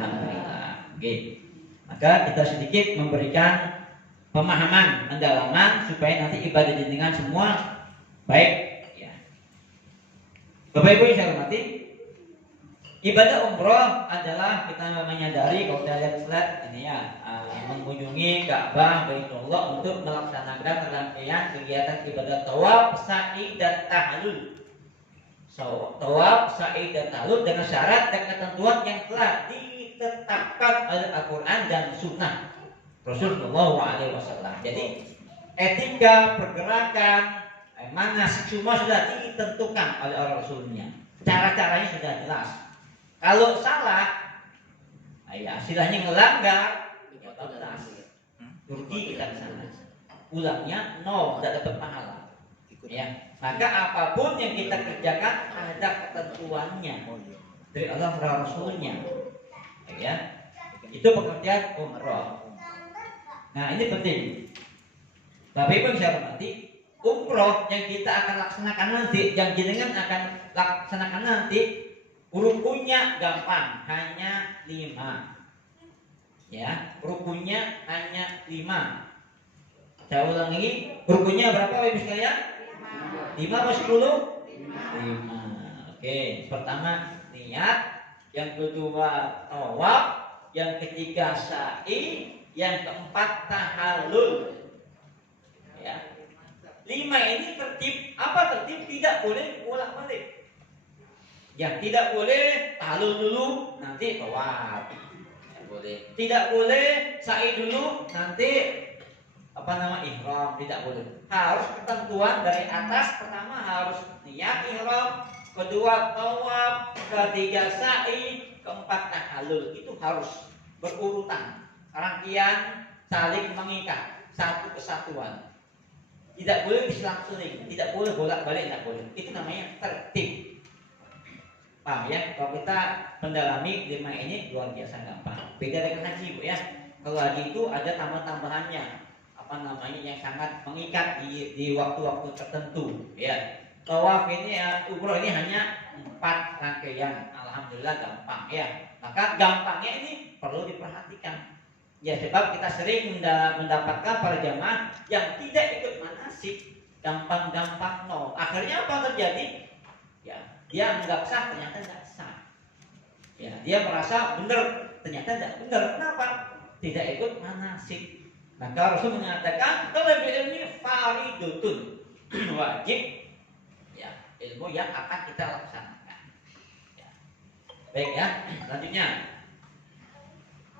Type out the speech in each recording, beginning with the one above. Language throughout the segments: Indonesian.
Alhamdulillah. Oke. Maka kita sedikit memberikan pemahaman, pendalaman supaya nanti ibadah jenengan semua baik. Ya. Bapak Ibu yang saya hormati, ibadah umroh adalah kita menyadari kalau kita lihat slide ini ya, mengunjungi Ka'bah Baitullah untuk melaksanakan rangkaian kegiatan ibadah tawaf, sa'i dan tahallul. Tawaf, sa'i dan tahallul dengan syarat dan ketentuan yang telah ditetapkan oleh Al-Quran dan Sunnah Rasulullah SAW. Jadi etika pergerakan manasik semua sudah ditentukan oleh Rasulnya. Cara-caranya sudah jelas. Kalau salah, ya istilahnya melanggar, rugi kita sana. Ulangnya nol, tidak dapat pahala. Ya, maka apapun yang kita kerjakan ada ketentuannya dari Allah dan Rasulnya. Ya, itu pengertian umroh. Nah ini penting. Bapak Ibu yang saya hormati, umroh yang kita akan laksanakan nanti, yang jenengan akan laksanakan nanti, rukunnya gampang, hanya 5. Ya, rukunnya hanya 5. Saya ulang lagi, rukunnya berapa Bapak Ibu sekalian? 5 atau 10? 5. Oke, pertama niat, yang kedua tawaf, yang ketiga sa'i, yang keempat tahallul. Ya. 5 ini tertib. Apa tertib? Tidak boleh bolak-balik. Yang tidak boleh tahallul dulu, nanti tawaf. Boleh. Tidak boleh sa'i dulu, nanti ihram, tidak boleh. Harus ketentuan dari atas. Pertama harus niat ihram, kedua tawaf, ketiga sa'i, keempat tahallul. Itu harus berurutan. Rangkaian saling mengikat, satu kesatuan. Tidak boleh diselang-seling, tidak boleh bolak-balik, tidak boleh. Itu namanya tertib. Paham ya? Kalau kita mendalami 5 ini luar biasa gampang. Beda dengan haji, Bu ya. Kalau haji itu ada tambahan-tambahannya, yang sangat mengikat di waktu-waktu tertentu. Ya. Tawaf ini umroh ini hanya 4 rangkaian. Alhamdulillah gampang ya. Maka gampangnya ini perlu diperhatikan. Ya sebab kita sering mendapatkan para jamaah yang tidak ikut manasik, gampang-gampang nol. Akhirnya apa terjadi? Ya, dia anggap sah, ternyata tidak sah. Ya, dia merasa benar, ternyata tidak benar. Kenapa? Tidak ikut manasik. Maka Rasul mengatakan talabul ilmi faridotun, wajib. Ya, ilmu yang akan kita laksanakan. Ya. Baik ya, selanjutnya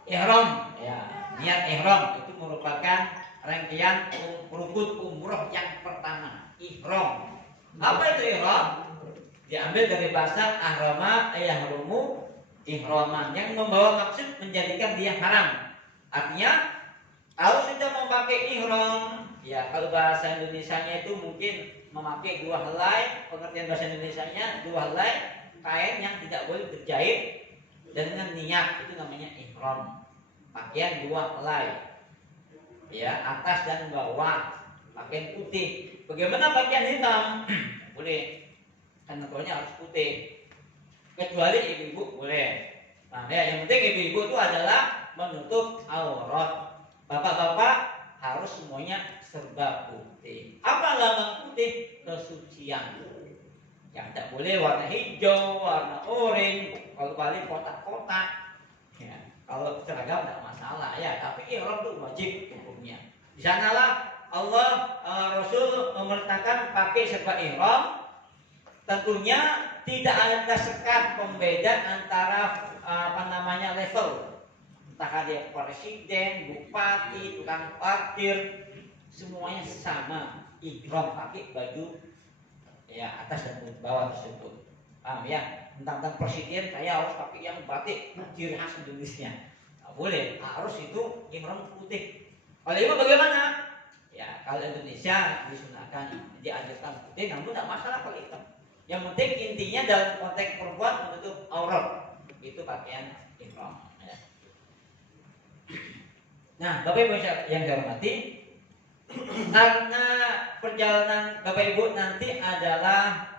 ihram. Ya, niat ihram itu merupakan rangkaian rukun umroh yang pertama. Ihram. Apa itu ihram? Diambil dari bahasa ahrama yahrumu ihraman, yang membawa maksud menjadikan dia haram. Artinya kalau sudah memakai ihram, ya kalau bahasa Indonesianya itu mungkin memakai 2 helai, pengertian bahasa Indonesianya 2 helai kain yang tidak boleh berjahit dengan niat, itu namanya ihram. Pakaian 2 helai, ya atas dan bawah, pakaian putih. Bagaimana pakaian hitam? Boleh, kan naturalnya harus putih. Kecuali ibu-ibu boleh. Nah, ya, yang penting ibu-ibu itu adalah menutup aurat. Bapak-bapak harus semuanya serba putih. Apa lambang putih? Kesucian. Yang tidak boleh warna hijau, warna oranye, kalau balik kotak-kotak. Ya, kalau seragam tidak masalah ya, tapi ihram itu wajib hukumnya. Di sanalah Allah Rasul memerintahkan pakai serba ihram. Tentunya tidak ada sekat pembeda antara level. Entah dia presiden, bupati, tukang parkir, semuanya sama. Ihram pakai baju ya atas dan bawah tersebut. Paham ya? Tentang presiden saya harus pakai yang batik ciri khas Indonesia. Nah, boleh, harus itu ihram putih. Kalau itu bagaimana? Ya, kalau Indonesia disunahkan diajarkan putih, namun tidak masalah kalau hitam. Yang penting intinya dalam konteks perempuan menutup aurat, itu pakaian ihram. Ya. Nah, Bapak Ibu yang saya hormati, karena perjalanan Bapak Ibu nanti adalah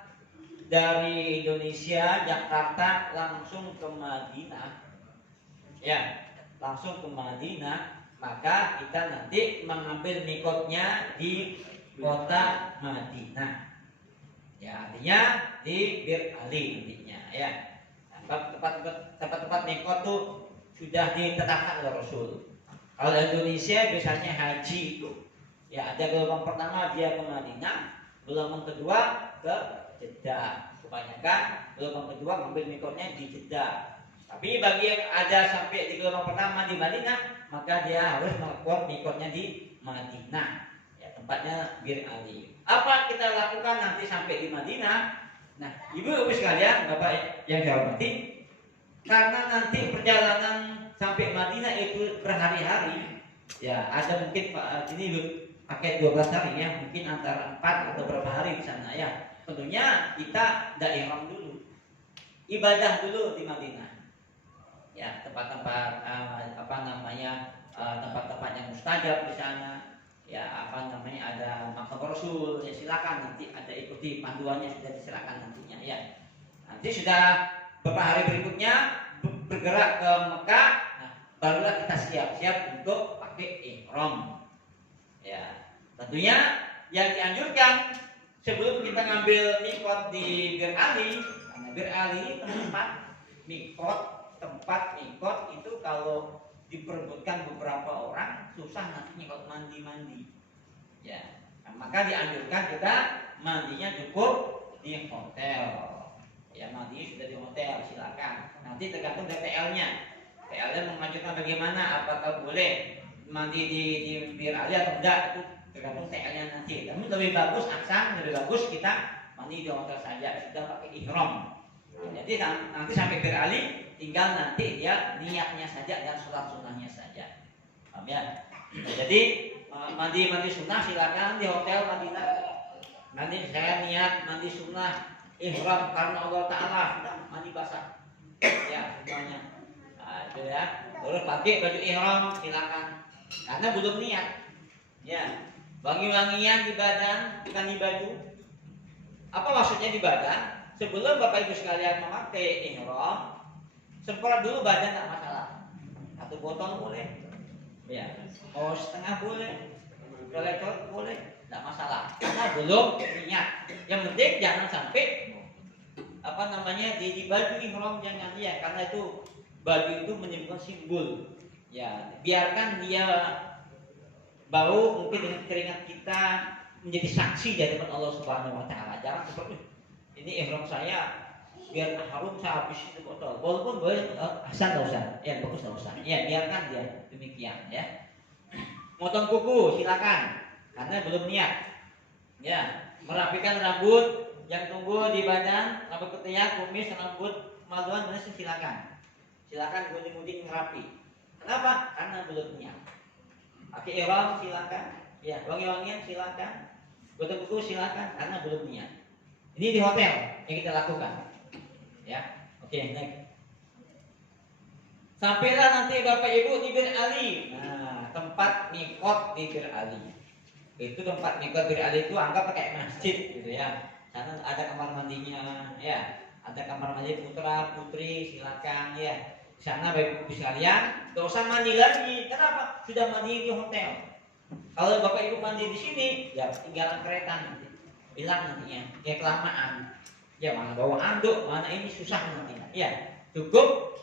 dari Indonesia, Jakarta langsung ke Madinah. ya langsung ke Madinah, maka kita nanti mengambil mikotnya di kota Madinah. Ya, artinya di Bir Ali nantinya ya. Tempat-tempat mikot tuh sudah ditetapkan oleh Rasul. Kalau Indonesia biasanya haji itu ya ada gelombang pertama dia ke Madinah, gelombang kedua ke Jeddah. Kebanyakan gelombang kedua ngambil mikotnya di Jeddah. Tapi bagi yang ada sampai di gelombang pertama di Madinah, maka dia harus melakukan mikotnya di Madinah. Ya, tempatnya Bir Ali. Apa kita lakukan nanti sampai di Madinah? Nah, ibu-ibu sekalian, bapak yang saya hormati, karena nanti perjalanan sampai Madinah itu berhari-hari, ya ada mungkin ini pakai 12 hari ya, mungkin antara 4 atau berapa hari di sana ya. Tentunya kita tidak ihram dulu, ibadah dulu di Madinah. Ya, tempat-tempat tempat-tempat yang mustajab di sana. Ya, ada makam Rasul, ya silakan nanti ada ikuti panduannya, sudah disilakan nantinya ya. Nanti sudah beberapa hari berikutnya bergerak ke Mekah, nah, barulah kita siap-siap untuk pakai ihram. Ya, tentunya yang dianjurkan sebelum kita ngambil mikot di Bir Ali, karena Bir Ali tempat mikot itu kalau diperebutkan beberapa orang susah nantinya kalau mandi. Ya, nah, maka dianjurkan kita mandinya cukup di hotel. Ya, mandi sudah di hotel, silakan. Nanti tergantung dari TL-nya. TL-nya mengajukan bagaimana, apakah boleh mandi di Bir Ali atau enggak, itu tergantung TL-nya nanti. Tapi lebih bagus kita mandi di hotel saja, sudah pakai ihram. Jadi nanti sampai Bir Ali tinggal nanti dia niatnya saja dan sholat sunnahnya saja. Paham ya? Jadi mandi sunnah silakan di hotel Madinah. Nanti saya niat mandi sunnah ihram karena Allah Ta'ala, mandi basah. Ya, semuanya. Nah, itu ya. Terus pakai baju ihram silakan. Karena belum niat. Ya. Wangi-wangian di badan, bukan di baju. Apa maksudnya di badan? Sebelum Bapak Ibu sekalian memakai ihram, semprot dulu badan, tak masalah. 1 botol boleh, ya. Oh, setengah boleh, kolektor boleh, tak masalah. Karena belum niat. Yang penting jangan sampai di baju ihram jangan ya, karena itu baju itu menyimpan simbol. Ya, biarkan dia bau mungkin dengan keringat kita menjadi saksi di hadapan Allah Subhanahu Wa Taala. Jangan seperti ini ihram saya biar harum saya habis itu botol. Walaupun boleh asal enggak usah. Ya bagus enggak usah. Ya biarkan dia demikian ya. Motong kuku silakan karena belum niat. Ya, merapikan rambut yang tumbuh di badan, rambut ketiak, kumis, rambut kemaluan silakan. Silakan gunting-gunting ngerapi. Kenapa? Karena belum niat. Pakai ihram silakan. Ya, wangi-wangian silakan. Motong kuku silakan karena belum niat. Ini di hotel yang kita lakukan. Ya, oke, next. Sampailah nanti Bapak Ibu di Bir Ali. Nah, tempat mikot di Bir Ali. Itu tempat mikot Bir Ali itu anggap kayak masjid gitu ya. Sana ada kamar mandinya, ya. Ada kamar mandi putra putri, silakan ya. Sana Bapak Ibu sekalian, gak usah mandi lagi. Kenapa? Sudah mandi di hotel. Kalau Bapak Ibu mandi di sini, ya tinggalan kereta nanti. Bilang nantinya, ya kelamaan. Ya mana bawa anduk, mana ini susah nantinya. Ya, cukup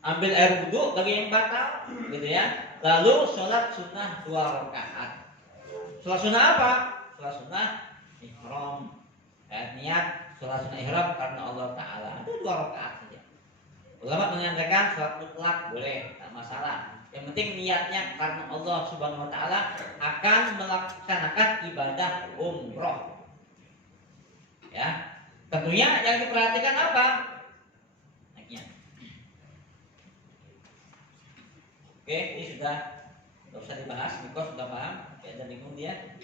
ambil air wudhu bagi yang batal, gitu ya. Lalu sholat sunnah 2 rakaat. Sholat sunnah apa? Sholat sunnah ihram. Ya, niat sholat sunnah ihram karena Allah Ta'ala. Itu 2 rakaat saja. Ulama mengatakan sholat mutlak boleh, tak masalah. Yang penting niatnya karena Allah Subhanahu Wa Ta'ala akan melaksanakan ibadah umroh. Ya, tentunya yang diperhatikan apa? Naiknya. Oke, ini sudah tidak usah dibahas, Mikot sudah paham. Oke, dan bingung dia.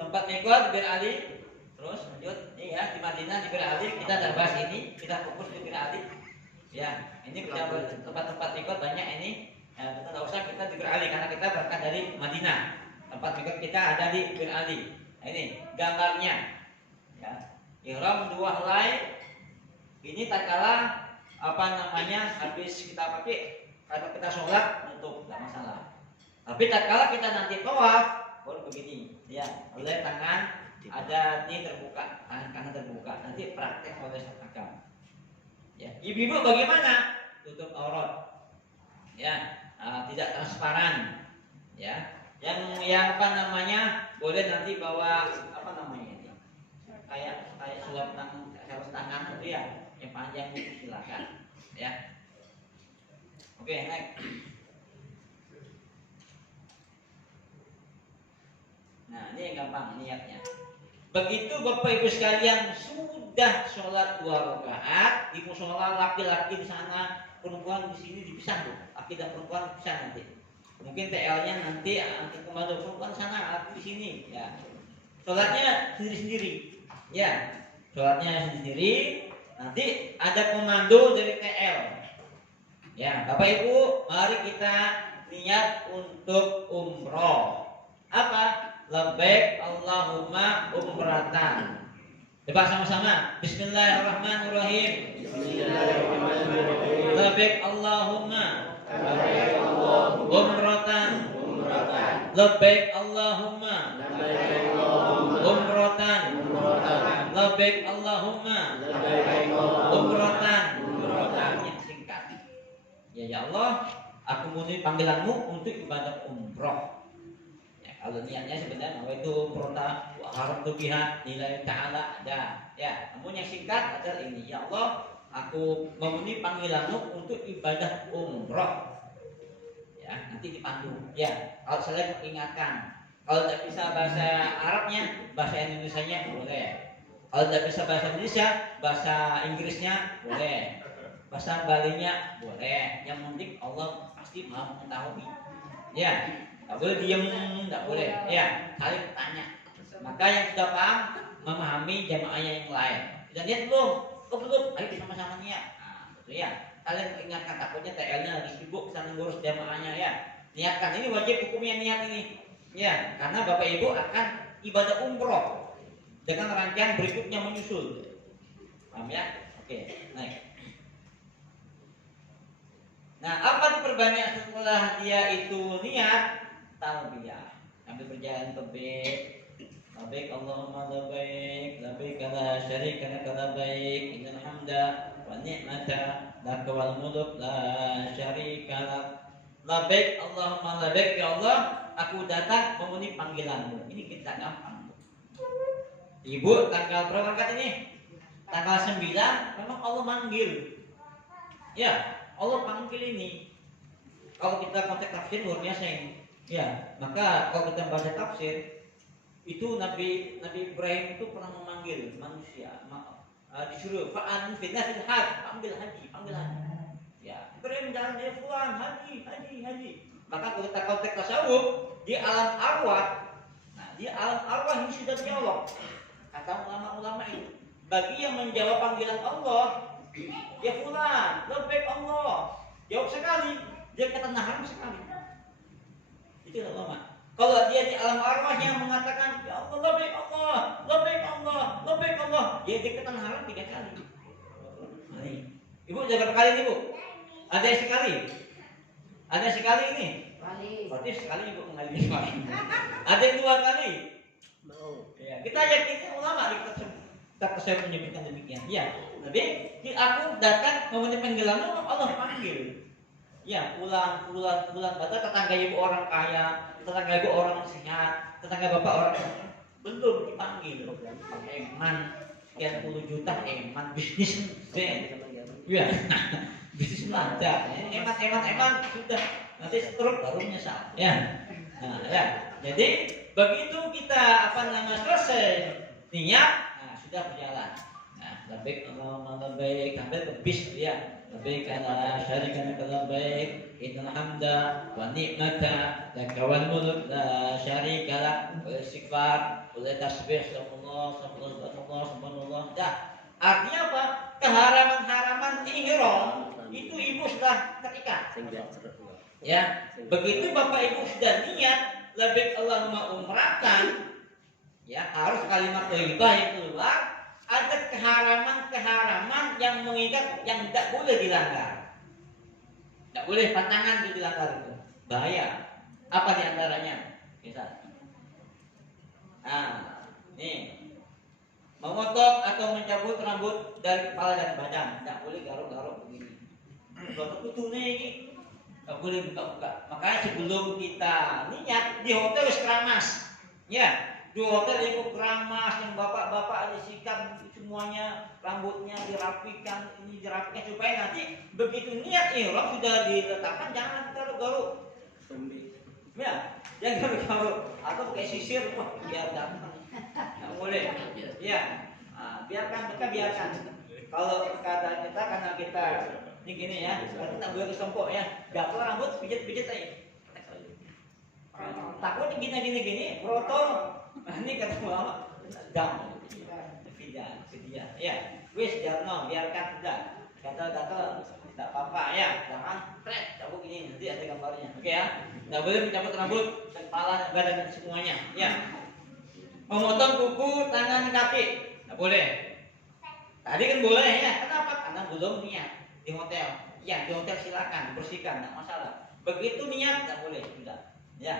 Tempat Mikot Bir Ali. Terus lanjut, ini ya di Madinah di Bir Ali. Kita sudah bahas ini, kita fokus di Bir Ali. Ya, ini tempat-tempat Mikot banyak ini. Ya, kita tidak usah kita di Bir Ali karena kita berangkat dari Madinah. Tempat Mikot kita ada di Bir Ali. Nah, ini gambarnya. Ya. Ihram 2 helai. Ini tak kalah habis kita pakai Kalau kita sholat nutup nggak masalah. Tapi tatkala kita nanti tawaf baru begini, ya, oleh tangan ada di terbuka, tangan kanan terbuka. Nanti praktek oleh agama. Ya, ibu-ibu bagaimana? Tutup aurat, ya, tidak transparan, ya. Yang apa namanya? Boleh nanti bawa apa namanya ini? Kayak sulap tangan itu ya, yang panjang itu silakan, ya. Oke, next. Nah, ini yang gampang niatnya. Begitu Bapak Ibu sekalian sudah sholat 2 rakaat di musola, laki-laki di sana, perempuan di sini dipisah tuh. Laki dan perempuan dipisah nanti. Mungkin TL-nya nanti komando perempuan sana, laki di sini, ya. Sholatnya sendiri-sendiri. Ya, sholatnya sendiri. Nanti ada komando dari TL. Ya, Bapak Ibu, mari kita niat untuk umroh. Apa? Labbaik Allahumma umratan. Coba sama-sama. Bismillahirrahmanirrahim. Bismillahirrahmanirrahim. Labbaik Allahumma umratan. Labbaik Allahumma umratan. Labbaik Allahumma umratan. Yang singkat. Ya Allah, aku memenuhi panggilanmu untuk ibadah umroh. Kalau niatnya sebenarnya itu perintah harap tubiha nilai ta'ala ada, ya. Namun yang singkat adalah ini, ya Allah, aku memenuhi panggilanmu untuk ibadah umroh. Ya, nanti dipandu. Ya, kalau saya ingatkan, kalau tidak bisa bahasa Arabnya, bahasa Indonesianya boleh. Kalau tidak bisa bahasa Indonesia, bahasa Inggrisnya boleh. Bahasa Balinya boleh. Yang penting Allah pasti maha mengetahui. Ya. Nggak boleh diem, nggak boleh, ya, saling tanya. Maka yang sudah paham memahami jamaahnya yang lain. Dan lihat belum? Oh belum, ayo sama-sama niat. Nah, betul ya. Kalian ingatkan, takutnya TL-nya lagi sibuk sana ngurus jamaahnya, ya. Niatkan, ini wajib hukumnya niat ini. Ya, karena Bapak Ibu akan ibadah umroh dengan rangkaian berikutnya menyusul. Paham ya? Oke, naik. Nah, apa diperbanyak setelah dia itu niat? Talbiyah, sambil berjalan tebik, labbaik Allahumma labbaik, labbaik la syarika laka labbaik, innal hamda wa ni'mata laka wal mulk la syarika lak. Labbaik Allahumma labbaik, ya Allah, aku datang memenuhi panggilanmu. Ini kita gampang. Ibu, tanggal berapa rakaat ini? Tanggal 9, memang Allah manggil. Ya, Allah panggil ini. Kalau kita konteks tafsir luar biasa ini. Ya, maka kalau kita baca tafsir itu Nabi Ibrahim itu pernah memanggil manusia, disuruh fa'an fitnatil hajj, panggil haji. Ya, Ibrahim jalan dia fulan haji. Maka kalau kita konteks tasawuf di alam arwah, nah di alam arwah ini sudah dijawab. Kata ulama-ulama itu, bagi yang menjawab panggilan Allah, dia fulan, labbaik Allah, jawab sekali, dia kata naham sekali. Itu ulama. Kalau dia di alam arwah yang mengatakan ya Allah, labbaik Allah, labbaik Allah, labbaik Allah, dia dikatakan haram 3 kali. Ini. Ibu udah berapa kali nih, Bu? Ada yang sekali? Ada yang sekali ini? Sekali. Berarti sekali Ibu mengalami sekali. Ada yang 2 kali? Mau. Ya, kita yakin ulama kita saya menyebutkan demikian. Ya, tapi aku datang memenuhi panggilanmu, Allah panggil. Ya, pulang. Kata tetangga ibu orang kaya, tetangga ibu orang sehat, tetangga bapak orang belum dipanggil. Eman, sekian puluh juta eman bisnis ya, bisnis lancar. Eman sudah nanti stroke baru nyesal. Ya, nah, ya. Jadi begitu kita selesai niat, nah sudah berjalan. Nah, labbaik Allahumma labbaik, sampai ke bis ya. Labbaik la syarika laka labbaik, innal hamda wa ni'mata laka wal mulk la syarika lak. Boleh istighfar, boleh tasbih, subhanallah. Dah. Artinya apa? Keharaman-haraman ihram itu ibu sudah terikat. Ya, begitu Bapak Ibu sudah niat labbaik Allahumma umratan, ya harus kalimat thayyibah yang keluar. Ada keharaman yang mengikat yang tidak boleh dilanggar. Tidak boleh pantangan itu dilanggar itu. Bahaya. Apa diantaranya? Bisa. Nah, nih memotong atau mencabut rambut dari kepala dan badan. Tidak boleh garuk-garuk begini. Kalau kutune ini nggak boleh buka-buka. Makanya sebelum kita niat di hotel harus keramas, ya. Di hotel ibu keramas, yang bapak-bapak disikat semuanya, rambutnya dirapikan, ini dirapikan supaya nanti begitu niat ihram sudah diletakkan jangan garuk-garuk. Ya, jangan garuk-garuk atau pakai sisir, wah biar datang. Nggak boleh. Ya, biarkan mereka biarkan. Kalau keadaan kita karena kita ini gini ya, kita tak boleh kesempok ya, gatel rambut pijit-pijit aja. Takutnya gini, protol. Ini kata ulama, dam, tidak, ya, wis jarno, biarkan sudah, gatel, tidak apa-apa ya, jangan tret, cabut gini, nanti ada gambarnya, oke ya, tidak boleh mencabut rambut, kepala, badan dan semuanya, ya. Memotong kuku, tangan, kaki, tidak boleh. Tadi kan boleh ya, kenapa? Karena belum niat di hotel. Ya, di hotel silakan bersihkan, tidak masalah. Begitu niat tidak boleh, sudah. Ya.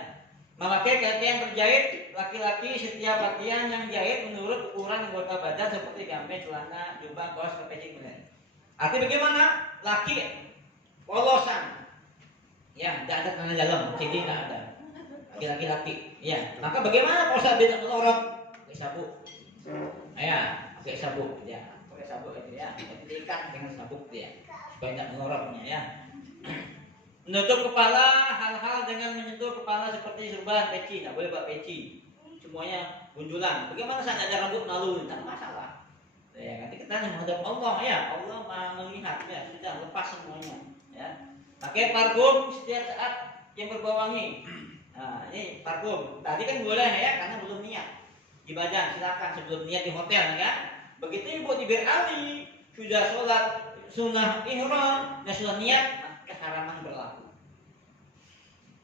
Memakai pakaian berjahit, laki-laki setiap pakaian yang jahit menurut ukuran anggota badan seperti gamis, celana, jubah, kaos, kepeci, kemudian. Arti bagaimana? Laki polosan. Ya, tidak ada celana dalam, jadi tidak ada. Laki-laki, ya. Maka bagaimana kalau saya tidak melorot? Pakai sabuk. Ya, pakai sabuk, ya. Pakai sabuk itu ya. Diikat dengan sabuk ya. Supaya tidak melorotnya ya. Menutup kepala, hal-hal dengan menyentuh kepala seperti serban, peci, tidak boleh buat peci. Semuanya gundulan. Bagaimana saya ada rambut malu? Tidak masalah. Ya, nanti kita menghadap Allah ya. Allah Maha melihat ya. Sudah lepas semuanya. Ya. Pakai parfum setiap saat yang berbau wangi. Nah, ini parfum. Tadi kan boleh ya, karena belum niat. Di badan silakan sebelum niat di hotel ya. Begitu ibu di Bir Ali sudah sholat sunnah ihram dan sudah niat, keharaman berlaku.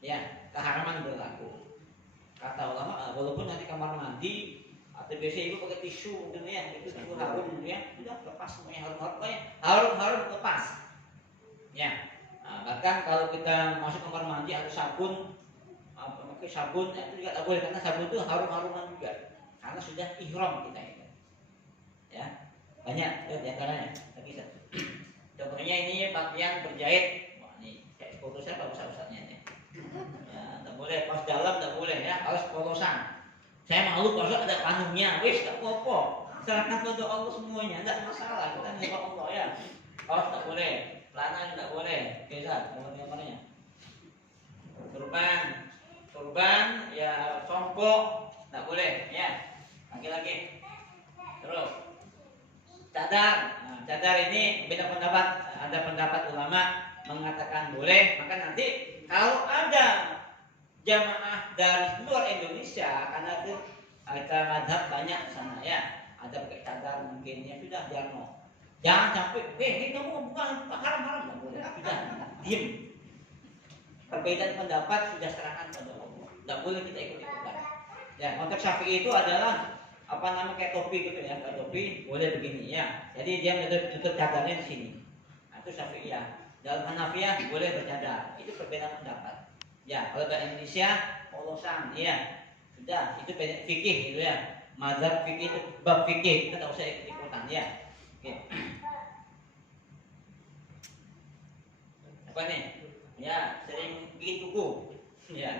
Ya, keharaman berlaku. Kata ulama, walaupun nanti kamar mandi atau biasa ibu pakai tisu gitu ya, itu tisu harum ya, sudah lepas semuanya harum lepas. Ya, bahkan kalau kita masuk kamar mandi harus sabun, pakai sabun itu juga tak boleh karena sabun itu harum-haruman juga, karena sudah ihram kita itu. Ya, banyak diantaranya. Lagi satu. Contohnya ini pakaian berjahit. Wah, ini kayak foto saya bagus-bagusnya ini. Ya, tak boleh pas dalam, tak boleh ya, harus polosan. Saya malu kalau ada panunya, wis tak apa-apa. Serahkan pada Allah semuanya, tidak masalah. Kita nyembah Allah ya. Kaos tak boleh, celana tidak boleh. Biasa, gambarnya. Turban, ya songkok tak boleh ya. Lagi-lagi. Terus cadar. Nah, cadar ini beda pendapat. Ada pendapat ulama mengatakan boleh, maka nanti kalau ada jamaah dari luar Indonesia, karena itu kita madhab banyak sana ya, ada pakai cadar mungkin ya sudah jarno. Jangan sampai, ini kamu bukan haram, nggak boleh. Sudah diam. Perbedaan pendapat sudah serahkan pada Allah. Tidak boleh kita ikut-ikutan. Ya, konteks Syafi'i itu adalah apa namanya kayak topi gitu ya, kayak topi boleh begini ya. Jadi dia menutup cadarnya di sini. Nah, itu Syafi'iyah. Dalam Hanafiyah boleh bercadar. Itu perbedaan pendapat. Ya, kalau di Indonesia polosan, ya sudah itu fikih gitu ya. Mazhab fikih itu bab fikih, kita tidak usah ikut-ikutan ya. Oke. Apa nih? Ya, sering gigit kuku. Ya,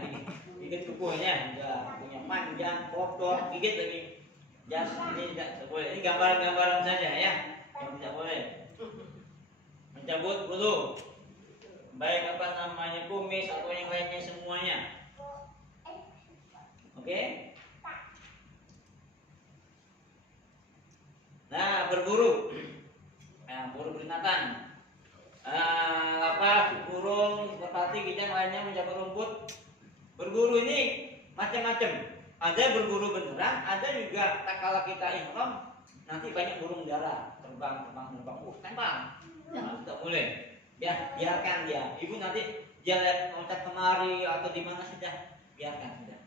gigit kukunya, ya punya panjang, kotor, gigit lagi. Jas ini tidak boleh. Ini gambaran-gambaran saja ya, yang tidak boleh. Mencabut bulu, baik apa namanya kumis atau yang lainnya semuanya. Oke? Nah, berburu. Nah, buru binatang. Burung, merpati, kijang lainnya mencabut rumput. Berburu ini macam-macam. Ada berburu beneran, ada juga tak kala kita ihram nanti banyak burung dara terbang, tembak. Nah, tidak boleh. Ya, biarkan dia. Ibu nanti dia lihat loncat kemari atau di mana sudah, biarkan sudah.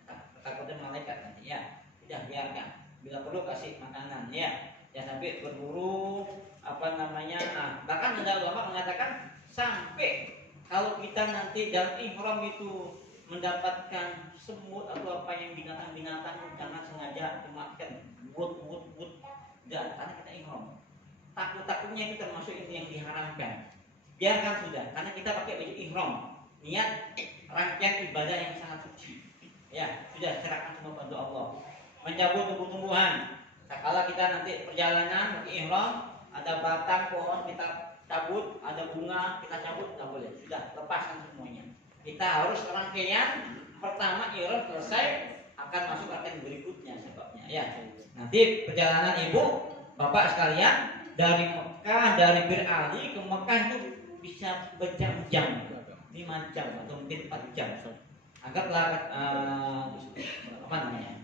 Takutnya malaikat nanti ya. Sudah biarkan. Bila perlu kasih makanan ya. Ya sampai berburu apa namanya. Nah, bahkan ada ulama mengatakan sampai kalau kita nanti dalam ihram itu mendapatkan semut atau apa yang binatang-binatang, jangan sengaja dimakan, but, dan karena kita ihram. Takut-takutnya itu termasuk itu yang diharamkan. Biarkan sudah, karena kita pakai baju ihram, niat rangkaian ibadah yang sangat suci. Ya, sudah serahkan semua pada Allah. Mencabut tumbuh-tumbuhan. Kalau kita nanti perjalanan pakai ihram, ada batang pohon kita cabut, ada bunga kita cabut, nggak boleh. Sudah, lepaskan semuanya. Kita harus rangkaian pertama ihram selesai, akan masuk rangkaian berikutnya sebabnya. Ya, nanti perjalanan ibu, bapak sekalian dari Mekah, dari Bir Ali ke Mekah itu bisa berjam-jam, 5 jam atau mungkin 4 jam. Anggaplah apa namanya?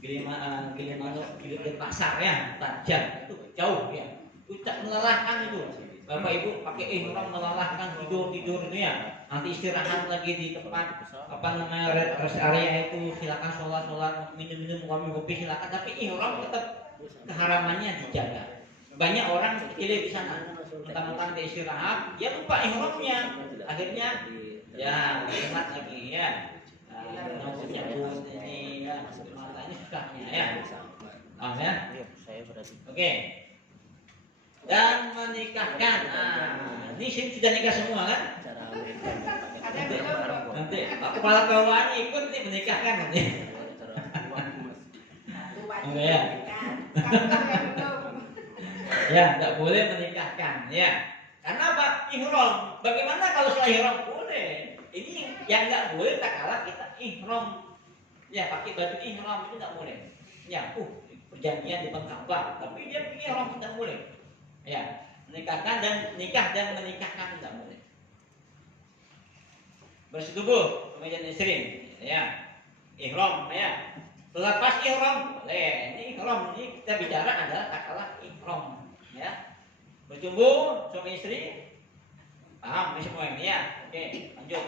Giliran pasar ya, 4 jam itu jauh ya. Ucap melelahkan itu. Bapak Ibu pakai ihram melelahkan tidur itu ya. Nanti istirahat lagi di tempat apa namanya rest area itu, silakan sholat, minum kopi silakan, tapi ihram tetap keharamannya dijaga. Banyak orang pilih di sana, mentang-mentang dia istirahat, dia lupa ihramnya, akhirnya ya hemat lagi ya. Nyambut ini ya, ini susahnya ya. Paham ya? Oke. Dan menikahkan. Ini sudah nikah semua kan? Nanti kepala bawaannya ikut nih menikahkan nanti. Enggak ya? Ya, nggak boleh menikahkan ya. Karena apa? Ihram. Bagaimana kalau setelah ihram? Boleh. Ini yang nggak boleh tak kalah kita ihram. Ya, pakai baju ihram itu nggak boleh. Ya, perjanjian di Ka'bah, tapi dia pakai ihram tidak boleh. Ya, menikahkan dan nikah dan menikahkan tidak boleh. Bersetubuh kemudian istri, ya, ihram, ya. Lepas ihram boleh. Ini ihram, ini kita bicara adalah tak kalah ihram. Ya, berjumpa suami istri, paham ini semua ini ya. Oke, lanjut.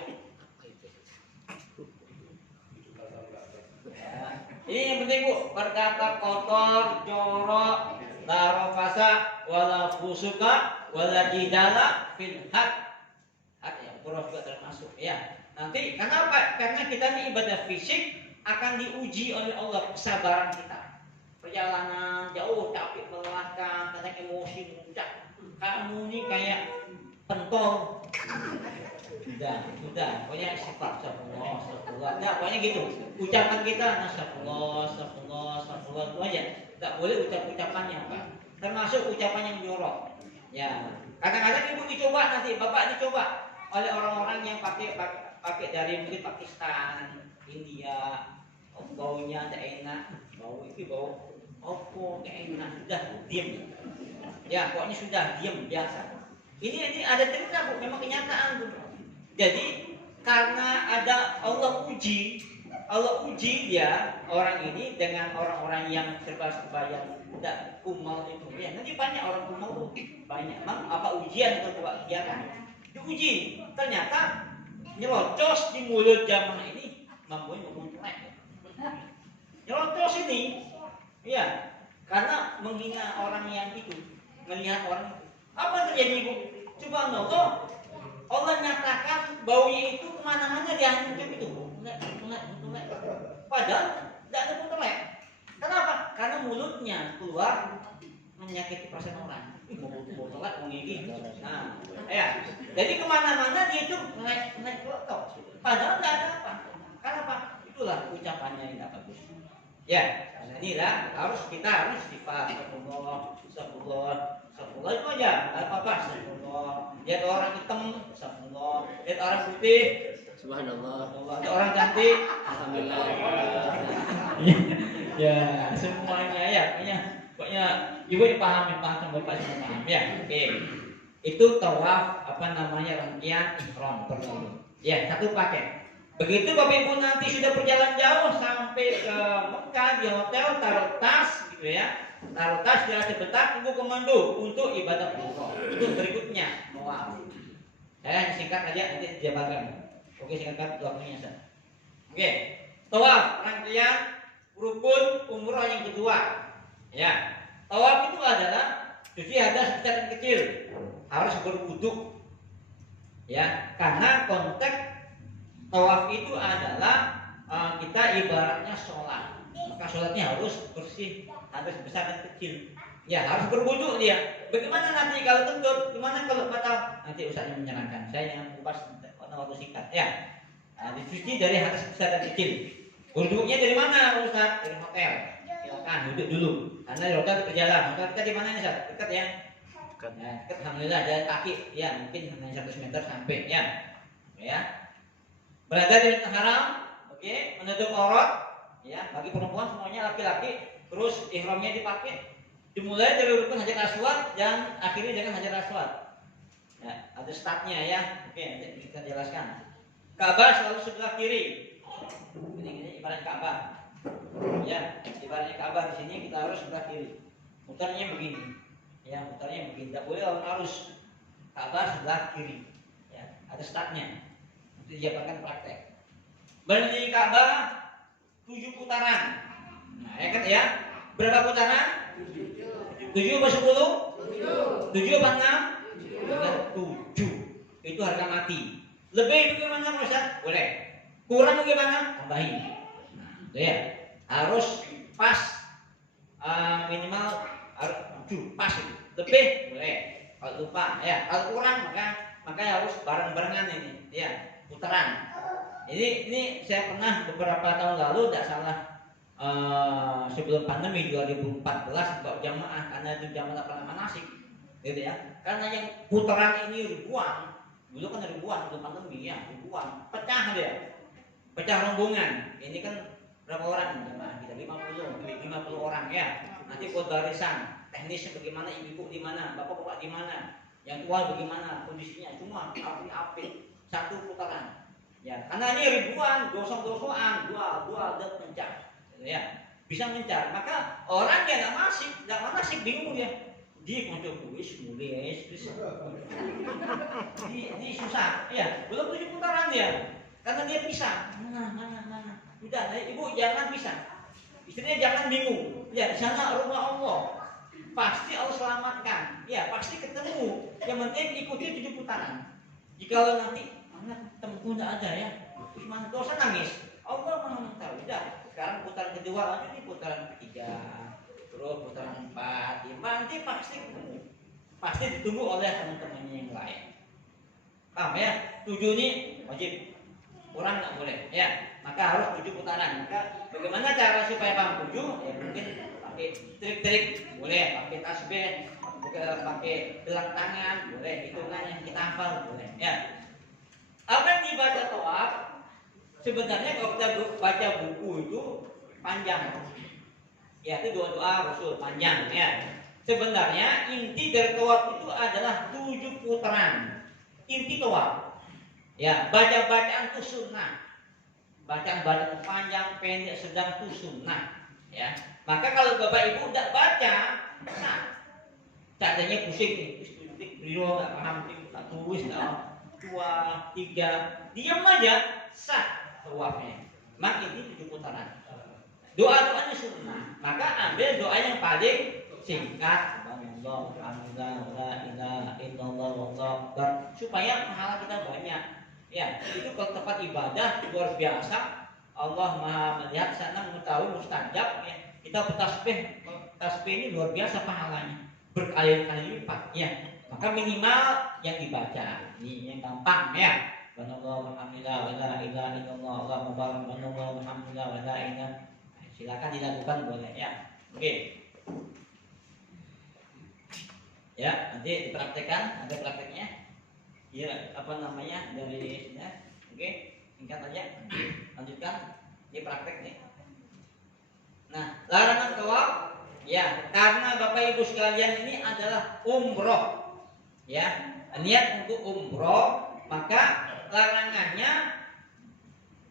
Ya. Ini yang penting Bu, berkata kotor, jorok, la rafasa, wala fusuka, wala jidala fil had. Had ya, kurang juga termasuk ya. Nanti karena apa? Karena kita ini ibadah fisik akan diuji oleh Allah kesabaran kita. Perjalanan jauh capek melelahkan, kadang emosi muncak. Kamu ini kayak pentol. Udah, pokoknya istighfar, astagfirullah. Nah, pokoknya gitu. Ucapan kita astagfirullah itu aja. Tidak boleh ucapannya Pak. Termasuk ucapan yang jorok. Ya, kadang-kadang ibu dicoba nanti, bapak dicoba oleh orang-orang yang pakai dari mungkin Pakistan, India. Baunya tidak enak, bau opo enak, sudah diam. Ya, pokoknya sudah diam biasa. Ini ada cerita Bu, memang kenyataan Bu. Jadi karena ada Allah uji dia orang ini dengan orang-orang yang serba yang tidak kumal itu. Ya, nanti banyak orang kumal tuh banyak. Memang apa ujian untuk kegiatan? Diuji, ternyata nyelocos di mulut zaman ini mampunya ngomong jelek. Nyelocos ini, ya, karena menghina orang yang itu, melihat orang itu. Apa yang terjadi Bu? Subhanallah, Allah nyatakan baunya itu kemana-mana dihancur itu. Padahal tidak ada pun telek. Kenapa? Karena mulutnya keluar menyakiti perasaan orang. Mau telek, mau gigi. Nah, ya. Jadi kemana-mana dia itu naik kelotok. Padahal tidak ada apa. Karena apa? Itulah ucapannya yang tidak bagus. Ya, inilah kita harus istighfar. Astagfirullah itu aja, apa-apa. Astagfirullah. Lihat orang hitam, astagfirullah. Lihat orang putih, subhanallah. Lihat orang cantik, alhamdulillah. Ya, semuanya ya, pokoknya ibu paham sampai Bapak semua paham ya. Oke. Itu tawaf rangkaian ihram perlu. Ya, satu paket. Begitu Bapak Ibu nanti sudah berjalan jauh sampai ke Mekah di hotel, taruh tas gitu ya. Taruh tas di atas betak, tunggu komando untuk ibadah umroh. Itu berikutnya, tawaf. Saya singkat aja nanti dijabarkan. Oke, singkat waktunya Ustaz. Oke. Tawaf rangkaian rukun umroh yang kedua. Ya. Tawaf itu adalah cuci hadas besar dan kecil. Harus berwudu. Ya, karena konteks tawaf itu adalah kita ibaratnya sholat. Maka sholatnya harus bersih, harus besar dan kecil. Ya, harus berwudu dia. Bagaimana nanti kalau kentut? Gimana kalau batal? Nanti usahanya menyenangkan. Saya yang kupas waktu singkat. Ya, dicuci dari atas besar dan kecil. Wudunya dari mana, Ustaz? Dari hotel. Silakan duduk dulu. Karena di hotel berjalan. Hotel kita di mana nih, Ustaz? Dekat ya? Dekat. Ya, dekat. Alhamdulillah jalan kaki. Ya, mungkin hanya 100 meter sampai. Ya, ya. Berada di Masjidil Haram. Oke, menutup aurat. Ya, bagi perempuan semuanya laki-laki. Terus ihramnya dipakai. Dimulai dari rukun Hajar Aswad dan akhirnya dengan Hajar Aswad. Ya, ada startnya ya. Oke, nanti kita jelaskan. Ka'bah selalu sebelah kiri. Ini ibarat Ka'bah. Ya, ibaratnya Ka'bah di sini kita harus sebelah kiri. Mutarnya begini. Ya, mutarnya begini. Tidak boleh lawan arus. Ka'bah sebelah kiri. Ya, ada startnya. Nanti dijabarkan praktek. Berdiri Ka'bah 7 putaran. Nah, ya kan ya? Berapa putaran? 7 apa 10? 7 apa 6? 7. Itu harga mati. Lebih bagaimana Ustaz? Boleh. Kurang bagaimana? Tambahin. Nah, itu ya. Harus pas, minimal harus 7 pas itu. Lebih boleh. Kalau lupa ya, kalau kurang maka harus bareng-barengan ini. Ya, putaran. Ini saya pernah beberapa tahun lalu tidak salah, sebelum pandemi 2014 bawa jamaah, karena itu jamaah tak pernah manasik, gitu ya. Karena yang putaran ini ribuan, dulu kan ribuan sebelum pandemi ya, ribuan, pecah dia, pecah rombongan. Ini kan berapa orang jamaah kita? 50 orang ya. Nanti buat barisan, teknisnya bagaimana, ibu di mana, bapak di mana, yang tua bagaimana kondisinya, semua api-api satu putaran. Ya, karena ini ribuan, gosong-gosongan, dua dan pencah. Ya, bisa mencar. Maka orang yang nggak manasik bingung dia. Dia ngocok kuis, mulai di susah. Ya, belum 7 putaran dia. Karena dia pisah. Mana. Udah, ibu jangan pisah. Istrinya jangan bingung. Ya, di sana rumah Allah. Pasti Allah selamatkan. Ya, pasti ketemu. Yang penting ikuti 7 putaran. Jikalau nanti temanku tidak ada ya, terus mana dosa nangis. Allah mengetahui. Udah. Sekarang putaran kedua lanjut nih, putaran ketiga, terus putaran 4, 5, nanti pasti ketemu. Pasti ditunggu oleh teman-temannya yang lain. Paham ya? 7 ini wajib, kurang nggak boleh. Ya, maka harus 7 putaran. Maka bagaimana cara supaya paham 7? Ya mungkin pakai trik-trik, boleh pakai tasbih, pakai gelang tangan, boleh hitungan yang kita hafal, boleh. Ya. Apa yang dibaca tawaf? Sebenarnya kalau kita baca buku itu panjang. Ya, itu doa Rasul panjang ya. Sebenarnya inti dari tawaf itu adalah 7 putaran. Inti tawaf. Ya, baca-bacaan itu sunnah. Bacaan-bacaan panjang, pendek, sedang itu sunnah. Ya. Maka kalau Bapak Ibu tidak baca, sah. Caranya pusing nih, beliau nggak paham, tak tulis, tak 2, 3, diam aja, sah tawafnya. Maka ini 7 putaran. Doa-doanya sunnah. Maka ambil doa yang paling singkat, supaya pahala kita banyak. Ya, itu kalau tempat ibadah luar biasa. Allah Maha melihat sana, mengetahui, mustajab. Ya. Kita bertasbih ini luar biasa pahalanya, berkali-kali lipat. Ya. Maka minimal yang dibaca ini yang gampang ya. Silakan dilakukan boleh ya. Oke. Ya, nanti dipraktekkan, ada prakteknya. Ya, apa namanya dari sini. Oke, singkat aja. Lanjutkan. Ini praktek nih. Nah, larangan tawaf ya, karena Bapak Ibu sekalian ini adalah umroh. Ya, niat untuk umroh, maka larangannya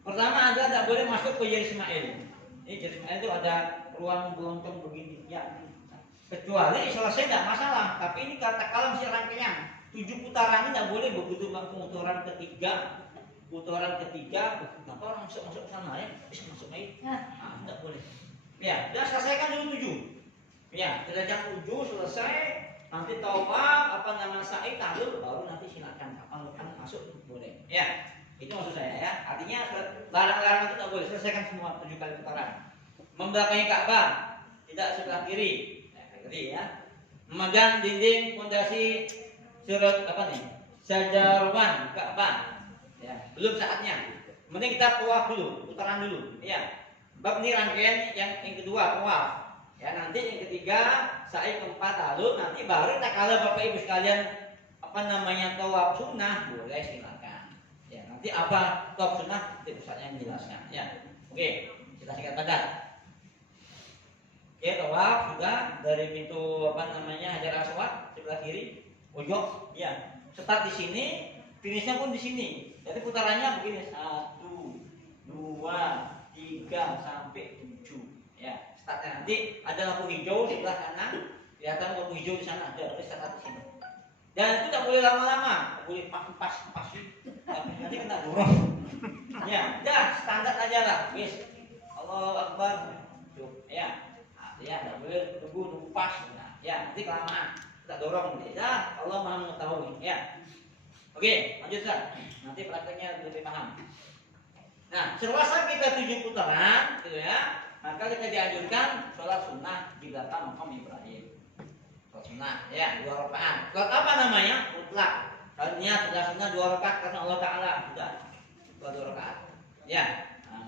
pertama adalah tidak boleh masuk ke Jari Ismail. Ini Jari Ismail itu ada ruang bontong begini ya. Kecuali selesai tidak masalah, tapi ini katakanlah masih rangkaian 7 putaran ini tidak boleh begitu putaran ketiga, kenapa orang masuk ke sana ya? Bisa masuk lagi? Nah, tidak boleh. Ya, sudah selesaikan dulu 7. Ya, sudah jam 7 selesai. Nanti tawaf, sa'i tahlul, baru nanti silakan kapan masuk boleh. Ya, itu maksud saya ya. Artinya larang-larang itu tidak boleh. Selesaikan semua 7 kali putaran. Membelakangi Ka'bah, tidak sebelah kiri. Ya. Memegang dinding pondasi surat apa nih? Sajarwan Ka'bah. Ya, belum saatnya. Mending kita tawaf dulu, putaran dulu. Ya. Bab ini rangkaian yang kedua, tawaf. Ya, nanti yang ketiga, sa'i keempat, lalu nanti baru tak kala Bapak Ibu sekalian apa namanya tawaf sunnah, boleh silakan. Ya, nanti apa tawaf sunnah nanti Ustaznya menjelaskan. Ya. Oke, kita singkat padat. Oke, tawaf sudah dari pintu apa namanya Hajar Aswad sebelah kiri, pojok. Ya, start di sini, finishnya pun di sini. Jadi putarannya begini, 1, 2, 3 sampai 7. Ya, startnya nanti ada lampu hijau di sebelah kanan, kelihatan lampu hijau di sana, ada start di sini. Dan itu tak boleh lama-lama, tak boleh pas, nanti kena dorong. Ya, dah standar aja lah, guys. Allahu Akbar, ya. Ya, tak boleh tunggu pas. Ya, nanti kelamaan kita dorong. Ya, Allah Maha mengetahui. Ya. Oke, lanjut Ustaz. Nanti prakteknya lebih paham. Nah, selesai kita 7 putaran, gitu ya, maka kita dianjurkan sholat sunnah di belakang makam Ibrahim. Sholat sunnah, ya, 2 rakaat. Sholat apa namanya? Mutlak. Artinya sudah sunnah 2 rakaat karena Allah Taala sudah 2 rakaat. Ya,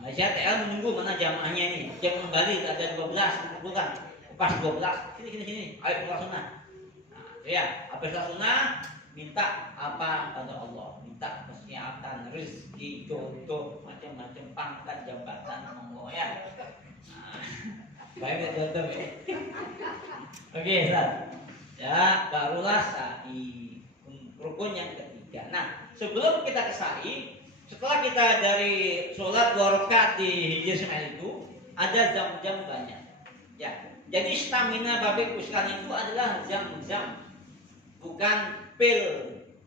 Malaysia TL menunggu mana jamaahnya ini. Jam kembali ada 12, bukan? Pas 12. Sini. Ayo sholat sunnah. Nah, ya, habis sholat sunnah minta apa pada Allah, minta kesehatan, rezeki, jodoh, macam-macam pangkat, jabatan, monggo ya. Baik betul ya. Oke, Ustaz. Ya, barulah sa'i, rukun yang ketiga. Nah, sebelum kita ke sa'i, setelah kita dari sholat 2 rakaat di Hijr Ismail itu, ada jam-jam banyak. Ya, jadi stamina Bapak Ibu sekalian itu adalah jam-jam, bukan pil,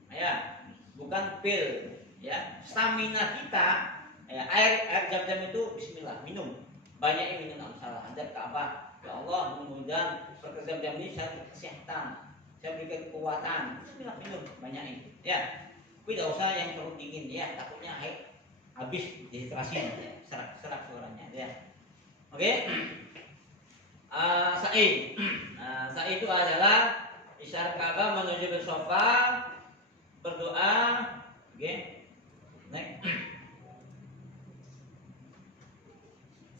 ya, bukan pil, ya. Stamina kita, ya, air jam-jam itu Bismillah, minum, banyak minum, salah. Ada Ka'bah, ya Allah, mudah-mudahan perkerjaan jam ini saya kesehatan, saya berikan kekuatan, Bismillah, minum, banyak ya. Tapi tidak usah yang terlalu dingin, ya, takutnya habis dehidrasi, ya, serak suaranya, ya. Oke, sa'i, sa'i itu adalah isyarat Ka'bah menuju ke sofa, berdoa, oke. Next.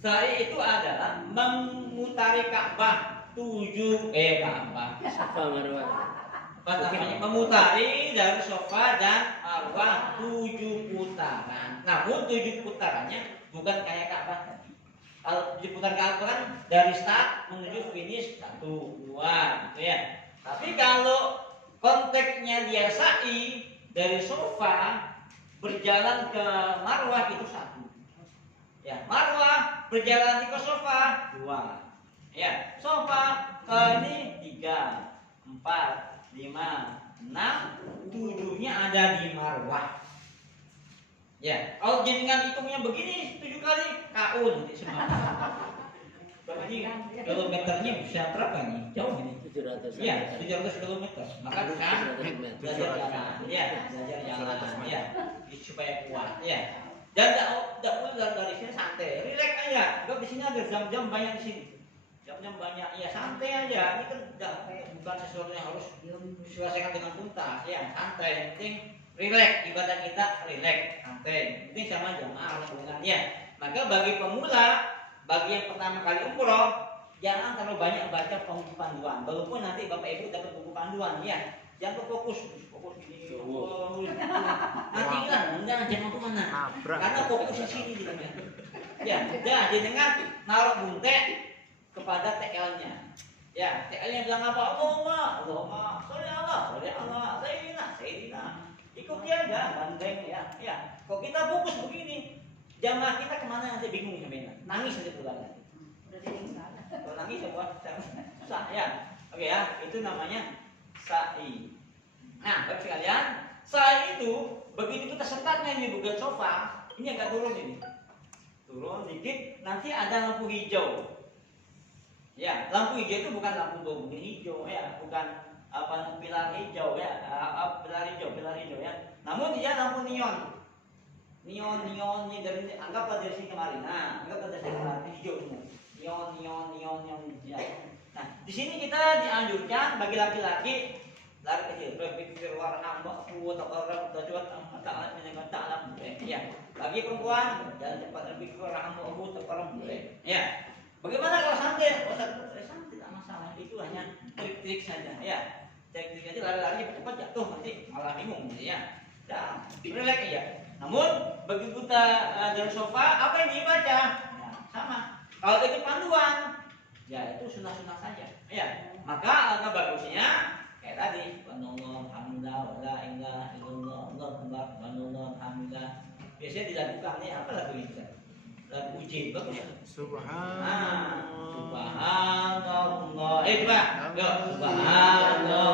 Sa'i itu adalah memutari Ka'bah 7 Ka'bah. Safa Marwah. Apa namanya? Memutari dari sofa dan Marwah 7 putaran. Namun 7 putarannya bukan kayak Ka'bah tadi. Kalau 7 putaran Ka'bah kan dari start menuju finish 1, 2 gitu ya. Tapi kalau konteksnya dia sa'i dari sofa berjalan ke Marwah itu 1. Ya, Marwah berjalan ke sofa 2. Ya, sofa ke ini 3, 4, 5, 6, 7-nya ada di Marwah. Ya, kalau jenengan hitungnya begini 7 kali kaun nanti semua. Ini kilometernya bisa berapa nih? Jauh ini. 700. Iya, 700 km. Maka kan belajar jalan, ya, belajar jalan, ya, supaya kuat, ya. Dan tidak perlu dari sini santai, rileks aja. Sebab di sini ada jam-jam banyak di sini. Jam-jam banyak, ya santai aja. Ini kan bukan sesuatu yang harus diselesaikan dengan tuntas, ya, santai. Yang penting rileks, ibadah kita rileks, santai. Yang penting sama jamaah rombongannya. Maka bagi pemula, bagi yang pertama kali umroh, jangan terlalu banyak baca buku panduan. Walaupun nanti Bapak Ibu dapat buku panduan, ya, jangan fokus ini. Nanti kan enggak jangan kemana? Karena fokus di sini gitu kan. Ya, jadi dengan naruh bunte kepada TL-nya. Ya, TL-nya bilang apa? Allahumma sholli Allah, Sayyidina. Ikut dia enggak, bandeng ya. Ya, kok kita fokus begini, jamaah kita kemana nanti bingung sebenarnya. Nangis nanti pulang nanti. Kalau nangis semua susah ya. Oke ya, itu namanya sa'i. Nah, Bapak sekalian, sa'i itu begitu kita setatnya di bukan sofa, ini agak turun ini. Turun dikit, nanti ada lampu hijau. Ya, lampu hijau itu bukan lampu hijau ya, bukan pilar hijau ya, pilar hijau ya. Namun dia lampu neon ini dari anggaplah dari sini kemarin. Nah, anggaplah dari sini kemarin hijau semua. Neon ya. Nah, di sini kita dianjurkan bagi laki-laki lari kecil, berpikir warna kuat atau ta'ala menjaga ta'ala boleh. Ya. Bagi perempuan jangan cepat berpikir warna kuat atau boleh. Ya. Bagaimana kalau santai? Santai tidak masalah, itu hanya trik-trik saja. Ya. Trik-trik aja lari-lari cepat jatuh nanti malah bingung ya. Ya, relax ya. Namun bagi kita dari sofa apa yang dibaca? Ya, sama. Kalau ikut panduan, ya itu sunnah-sunnah saja. Ya, maka alangkah bagusnya kayak tadi, Subhanallah, Alhamdulillah, wala ilaha illallah, Allahu akbar, Subhanallah, Alhamdulillah. Biasanya dilakukan ya, apa lagu itu? Lagu ujian bagus ya. Subhanallah. Subhanallah. Coba. Yuk, Subhanallah,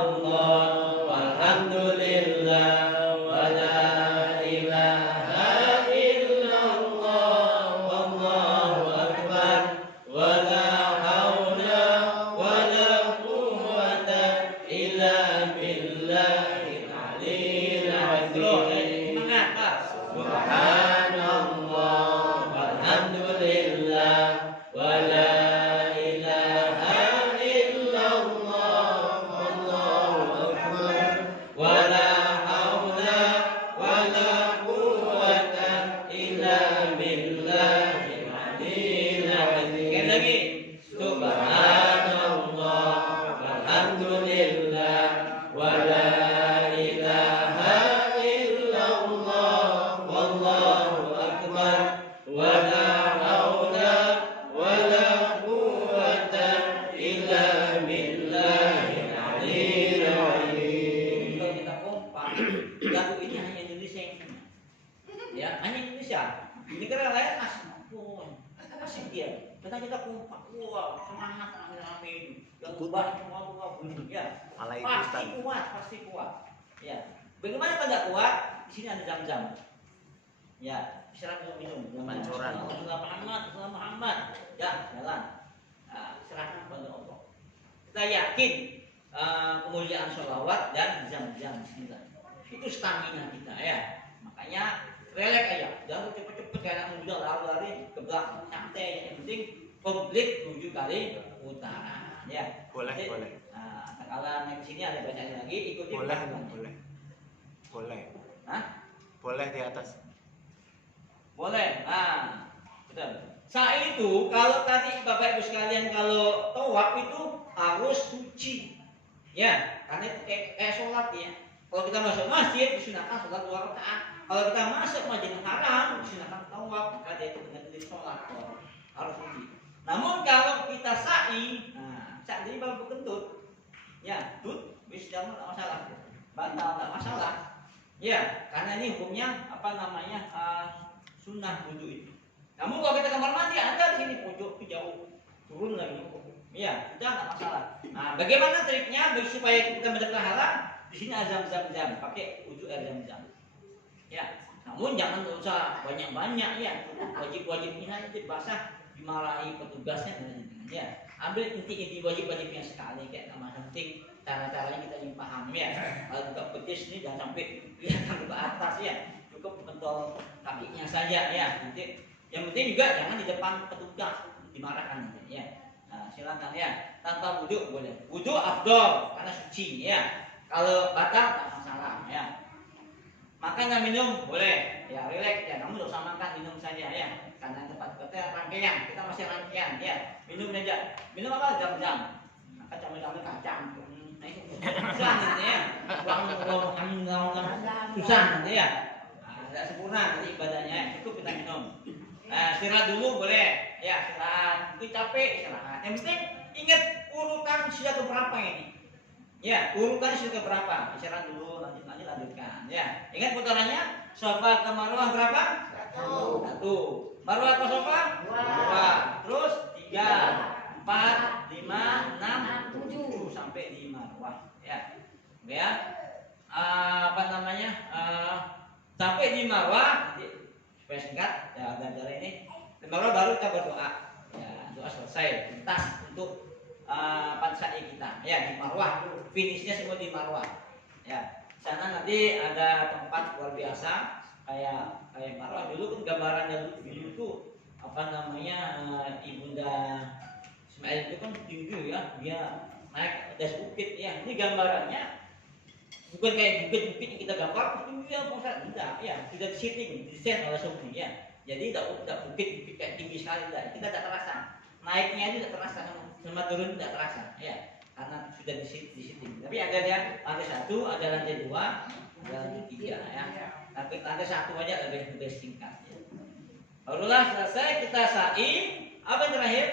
walhamdulillah, wala ilaha illallah, wallahu akbar, wala haula wala quwwata illa billahil aliyyil azim. Semangat, Subhanallah, walhamdulillah, wala ilaha illallah, wallahu akbar, wala haula wala quwwata illa billahil aliyyil azim. Sekali lagi, Subhanallah, walhamdulillah, wala ilaha illallah, wallahu akbar, wala haula wala quwwata illa billahil aliyyil azim. Kalau kita kompak, lagu ini hanya Indonesia yang punya. Ya, hanya Indonesia. Negara lain asik dia. Kita kompak, wah semangat rame-rame itu. Yang ubah semua bunyi ya. Pasti kuat. Ya. Bagaimana kalau tidak kuat? Di sini ada jam-jam. Ya, istirahat minum. Mancuran. Rasulullah Muhammad. Ya, jalan. Serahkan kepada Allah. Kita yakin kemuliaan sholawat dan jam-jam bismillah. Itu stamina kita ya. Makanya relax aja. Jangan cepet-cepet kayak anak muda lari-lari ke belakang, santai. Yang penting komplit 7 kali putaran ya. Boleh. Nah, kalau yang sini ada banyak lagi ikuti. Boleh. Hah? Boleh di atas. Boleh. Nah, betul. Saat itu kalau tadi Bapak Ibu sekalian kalau tawaf itu harus suci. Ya, karena itu kayak sholat ya. Kalau kita masuk masjid disunahkan sholat 2 rakaat. Kalau kita masuk Masjidil Haram disunahkan tawaf, maka dia itu benar sholat harus suci. Namun kalau kita sa'i, sa'i jadi baru berkentut. Ya, tut wis jangan enggak masalah. Batal enggak masalah. Ya, karena ini hukumnya sunnah wudhu itu. Namun kalau kita kamar mandi ada di sini pojok jauh turun lagi. Ya, sudah enggak masalah. Nah, bagaimana triknya supaya kita mendapat pahala? Di sini ada zam-zam, pakai wudhu air zam-zam. Ya, namun jangan usah banyak-banyak ya. Wajib-wajibnya nanti basah dimarahi petugasnya dan ya. Ambil inti-inti wajib-wajibnya sekali kayak nama penting cara-caranya kita yang paham ya. Kalau buka petis ini jangan sampai kelihatan ke atas ya. Cukup pentol kakinya saja ya. Nanti yang penting juga jangan di depan petugas dimarahkan ya. Nah, silakan ya. Tanpa wudhu boleh. Wudhu afdol karena suci ya. Kalau batal tak masalah ya. Makan dan minum boleh ya, relax ya. Kamu tidak usah makan, minum saja ya. Karena tempat kita rangkaian, kita masih rangkaian ya. Minum aja. Minum apa? Jam-jam. Maka campur-campur kacang. Susah nanti ya. Susah nanti ya. Tidak sempurna nanti ibadahnya. Cukup kita minum. Istirahat dulu boleh ya. Istirahat. Itu capek istirahat. Yang penting ingat urutan sudah keberapa ini. Ya, urutan sudah berapa? Istirahat dulu, nanti lanjutkan. Ya, ingat putarannya. Sofa ke Marwah berapa? 1. Marwah ke sofa? 2. Terus 3, 4, 5, 6, 7 sampai di Marwah. Ya, sampai di Marwah. Supaya singkat, ya gara-gara ini. Di Marwah baru kita berdoa. Ya, doa selesai. Tuntas untuk pansai kita, ya di Marwah. Finishnya semua di Marwah. Ya, di sana nanti ada tempat luar biasa kayak Marwah. Dulu kan gambarannya dulu itu apa namanya ibunda Ismail itu kan tinggi ya, dia naik atas bukit ya. Ini gambarannya bukan kayak bukit-bukit yang kita gambar tinggi ya, tidak ya, sudah setting, desain oleh Sukni ya. Jadi tidak bukit-bukit kayak tinggi sekali, tidak. Kita tidak terasa. Naiknya itu tidak terasa, sama turun tidak terasa ya, karena sudah di setting. Tapi ada ya lantai 1, ada lantai 2, ada lantai 3 ya. Tapi lantai 1 aja lebih singkat ya. Barulah selesai kita sa'i. Apa yang terakhir?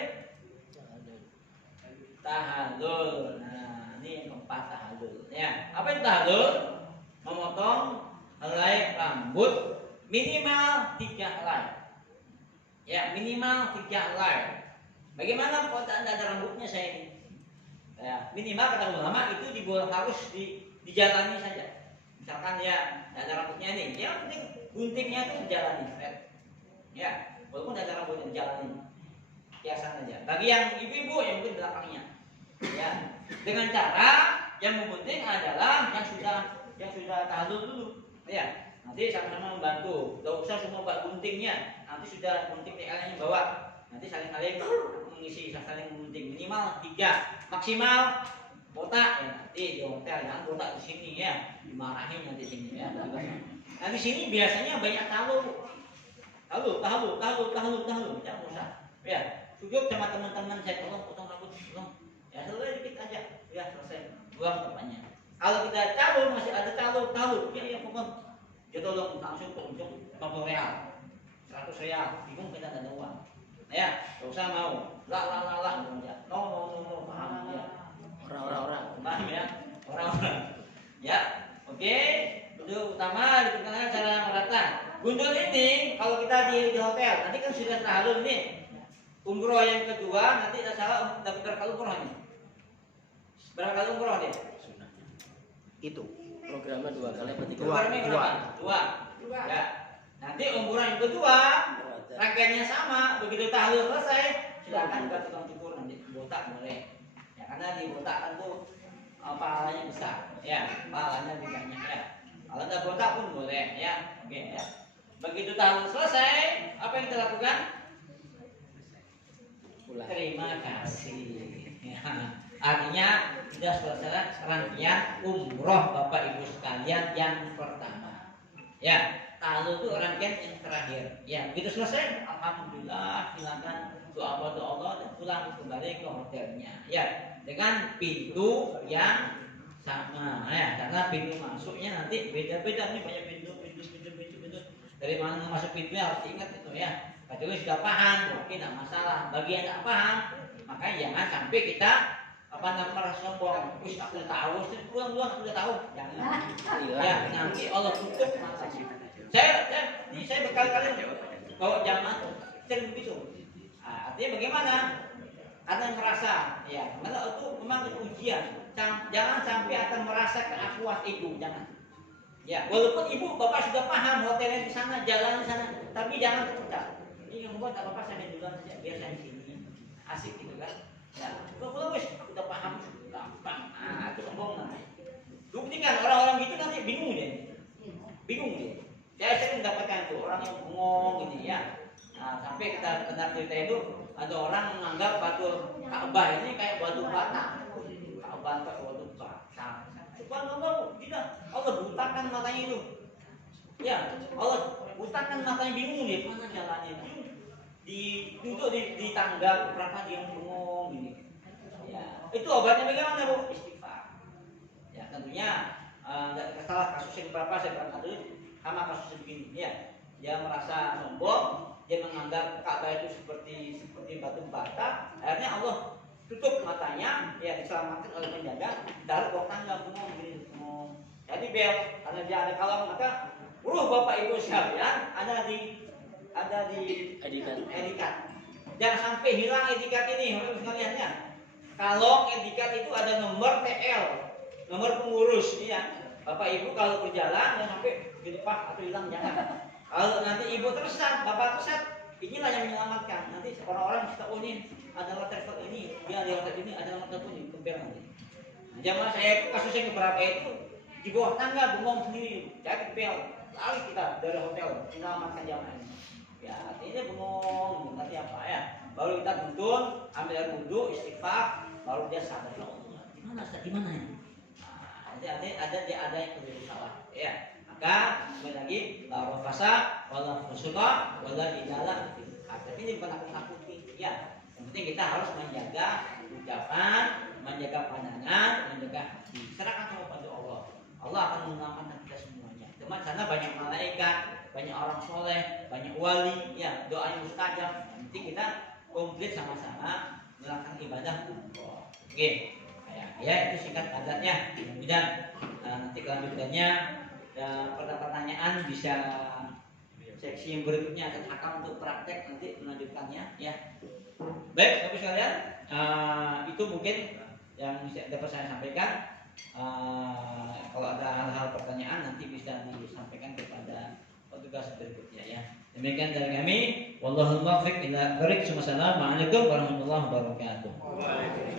Tahallul. Nah, ini yang keempat, tahallul. Ya, apa yang tahallul? Memotong helai rambut minimal 3 helai. Ya, minimal 3 helai. Bagaimana kalau tidak ada rambutnya saya ini? Ya, minimal kata ulama itu harus dijalani saja. Misalkan ya tidak ada rambutnya ini, yang penting guntingnya itu dijalani. Ya, walaupun tidak ada rambutnya dijalani. Kiasan aja. Bagi yang ibu-ibu yang mungkin belakangnya, ya, dengan cara yang penting adalah yang sudah tahallul dulu, ya. Nanti sama-sama membantu. Tidak usah semua buat guntingnya. Nanti sudah gunting TL-nya bawa. Nanti saling-saling mengisi, saling gunting. Minimal 3, maksimal botak ya. Nanti di hotel jangan botak di sini ya. Dimarahin nanti sini ya. Nah di sini biasanya banyak tahallul. Jangan usah. Ya. Sujud sama teman-teman saya, tolong potong rambut, tolong. Ya selesai dikit aja, ya selesai. Buang tempatnya. Kalau kita calon masih ada calon, ya pokok. Dia tolong langsung untuk 50 real, 100 real, bingung kita tidak ada uang. Ya, tidak usah mau. La, no, paham ya. Orang-orang, paham ya, orang-orang. Ya, oke. Itu utama diperkenalkan cara merata. Gundul ini kalau kita di hotel, nanti kan sudah tahallul nih. Umroh yang kedua nanti tidak salah dapat berapa kali umroh ini? Berapa kali umroh dia? Itu Programnya 2 kali apa 3 Programnya berapa? 2. Ya. Nanti umroh yang kedua rangkaiannya sama. Begitu tahallul selesai, silakan ke tukang cukur nanti botak boleh. Ya karena di botak kan tuh pahalanya besar. Ya, pahalanya lebih banyak ya. Kalau tidak botak pun boleh ya. Oke ya. Begitu tahallul selesai, apa yang kita lakukan? Terima kasih. Ya. Artinya sudah selesai rangkaian umroh Bapak Ibu sekalian yang pertama. Ya, tahallul itu rangkaian yang terakhir. Ya, begitu selesai, alhamdulillah, silakan doa Allah dan pulang kembali ke hotelnya. Ya, dengan pintu yang sama. Ya, karena pintu masuknya nanti beda-beda nih, banyak pintu. Dari mana masuk pintunya harus diingat itu ya. Kecuali sudah paham, mungkin tidak masalah. Bagi yang tidak paham, makanya jangan sampai kita merasa sombong. Wis aku udah tahu, pulang sudah tahu. Jangan. Ya, nanti Allah tutup mata. Saya berkali-kali bawa jamaah sering begitu. Artinya bagaimana? Karena merasa, ya, karena itu memang ujian. Jangan sampai akan merasa keakuan ibu, jangan. Ya, walaupun ibu bapak sudah paham hotelnya di sana, jalan di sana, tapi jangan terpecah. Ini yang buat apa saya duluan saja, biar saya di sini asik gitu kan. Ya, kalau wes aku udah paham, gampang. Itu sombong lah. Buktikan orang-orang gitu nanti bingung dia. Saya sering mendapatkan tuh orang yang bengong gitu ya. Nah, sampai kita dengar cerita itu ada orang menganggap batu Ka'bah ini kayak batu bata. Ka'bah itu batu bata. Subhanallah, tidak. Allah butakan matanya itu. Ya, Allah butakan matanya, bingung dia mana jalannya. Duduk di tangga berapa dia bengong gini. Ya, itu obatnya bagaimana Bu? Istighfar. Ya, tentunya nggak salah kasus yang berapa saya pernah dulu sama kasus begini. Ya, dia merasa sombong, dia menganggap Ka'bah itu seperti batu bata. Akhirnya Allah tutup matanya, ya diselamatkan oleh penjaga, taruh bawah tangga bengong gini. Jadi bel, karena dia ada kalau maka Bapak Ibu sekalian ada di etikat. Jangan sampai hilang etikat ini, Bapak Ibu sekalian ya. Kalau etikat itu ada nomor TL, nomor pengurus ya. Bapak Ibu kalau berjalan jangan sampai dilepas atau hilang, jangan. Kalau nanti Ibu tersesat, Bapak tersesat, inilah yang menyelamatkan. Nanti orang-orang bisa oh ini adalah travel ini, dia lewat ini adalah travel ini, compare nanti. Nah, zaman saya kasusnya beberapa itu di bawah tangga bengong sendiri, jadi bel, lari kita dari hotel menyelamatkan jamaah ini. Ya, ini bengong, nanti apa ya? Baru kita tuntun, ambil air wudhu, istighfar, baru dia sadar. Oh, di mana Ustaz? Di mana ya? Nah, ada yang keliru salah. Ya, maka kembali lagi la rafasa wala fusuka wala jidala. Tapi ini bukan nakut-nakuti. Ya, yang penting kita harus menjaga ucapan, menjaga pandangan, menjaga hati. Serahkan semua pada Allah. Allah akan menyelamatkan kita semuanya. Teman sana banyak malaikat, banyak orang soleh, banyak wali, ya doanya mustajab. Yang penting kita komplit sama-sama melakukan ibadah Allah. Oke, ya itu singkat adatnya. Kemudian nanti kelanjutannya pertanyaan bisa seksi yang berikutnya akan hakam untuk praktek nanti melanjutkannya ya. Baik, Bapak sekalian, itu mungkin yang dapat saya sampaikan. Kalau ada hal-hal pertanyaan nanti bisa disampaikan kepada petugas berikutnya ya. Demikian dari kami. Wallahul muwaffiq ila thoriq. Wassalamualaikum warahmatullahi wabarakatuh.